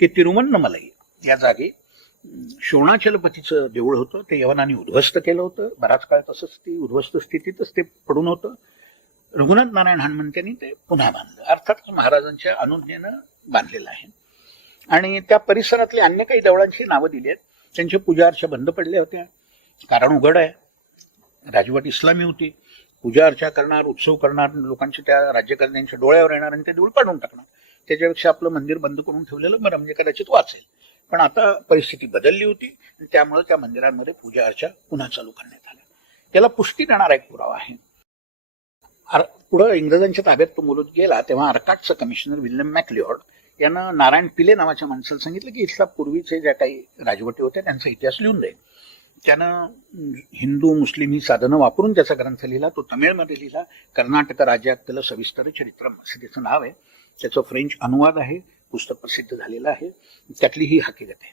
की तिरुवन्नमलाई या जागी शोणाचलपतीचं देऊळ होतं, ते यवनांनी उद्ध्वस्त केलं होतं. बराच काळ तसंच ती उद्ध्वस्त स्थितीतच ते पडून होतं. रघुनाथ नारायण हनुमंत्यांनी ते पुन्हा बांधलं, अर्थात महाराजांच्या अनुज्ञेनं बांधलेलं आहे. आणि त्या परिसरातले अन्य काही देवळांची नावं दिली आहेत. त्यांची पूजा अर्चा बंद पडल्या होत्या, कारण उघड आहे, राजवट इस्लामी होती. पूजा अर्चा करणार, उत्सव करणार, लोकांचे त्या राज्यकर्त्यांच्या डोळ्यावर येणार आणि ते देऊळ पाडून टाकणार. त्याच्यापेक्षा आपलं मंदिर बंद करून ठेवलेलं बरं, म्हणजे कदाचित वाचेल. पण आता परिस्थिती बदलली होती आणि त्यामुळे त्या मंदिरांमध्ये पूजा अर्चा पुन्हा चालू करण्यात आल्या. त्याला पुष्टी देणारा एक पुरावा आहे. पुढं इंग्रजांच्या ताब्यात तो मुलूद गेला तेव्हा अर्काटचा कमिशनर विल्यम मॅकलिऑड यानं नारायण पिले नावाच्या माणसाला सांगितलं की इथला पूर्वीचे ज्या काही राजवटी होत्या त्यांचा इतिहास लिहून दे. त्यानं हिंदू मुस्लिम ही साधनं वापरून त्याचा ग्रंथ लिहिला. तो तमिळमध्ये लिहिला. कर्नाटक राज्यात त्याला सविस्तर चरित्रम असं त्याचं नाव आहे. त्याचं फ्रेंच अनुवाद आहे, पुस्तक प्रसिद्ध झालेलं आहे. त्यातली ही हकीकत आहे.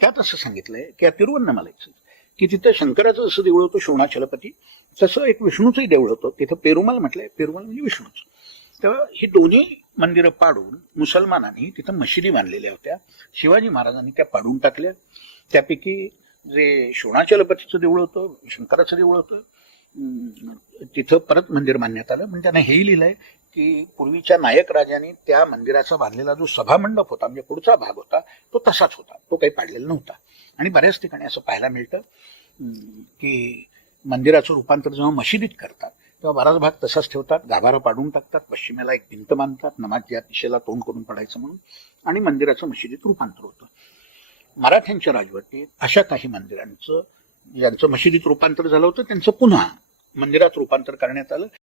त्यात असं सांगितलंय की या तिरुवन्नमलाईचं की तिथं शंकराचं जसं देऊळ होतं शोणाचलपती, तसं एक विष्णूचंही देऊळ होतं. तिथं पेरुमल म्हटलंय, पेरुमल म्हणजे विष्णूच. तर ही दोन्ही मंदिरं पाडून मुसलमानांनी तिथं मशिदी बांधलेल्या होत्या. शिवाजी महाराजांनी त्या पाडून टाकल्या. त्यापैकी जे शोणाचलपतीचं देऊळ होतं, शंकराचं देऊळ होतं, तिथं परत मंदिर बांधण्यात आलं. म्हणजे त्यानं हेही लिहिलंय की पूर्वीच्या नायक राजांनी त्या मंदिराचा बांधलेला जो सभामंडप होता, म्हणजे पुढचा भाग होता, तो तसाच होता, तो काही पाडलेला नव्हता. आणि बऱ्याच ठिकाणी असं पाहायला मिळतं की मंदिराचं रूपांतर जेव्हा मशिदीत करतात तेव्हा बराच भाग तसाच ठेवतात, गाभारा पाडून टाकतात, पश्चिमेला एक भिंत बांधतात, नमाज या दिशेला तोंड करून पडायचं म्हणून, आणि मंदिराचं मशिदीत रूपांतर होतं. मराठ्यांच्या राजवटीत अशा काही मंदिरांचं ज्यांचं मशिदीत रूपांतर झालं होतं त्यांचं पुन्हा मंदिरात रूपांतर करण्यात आलं.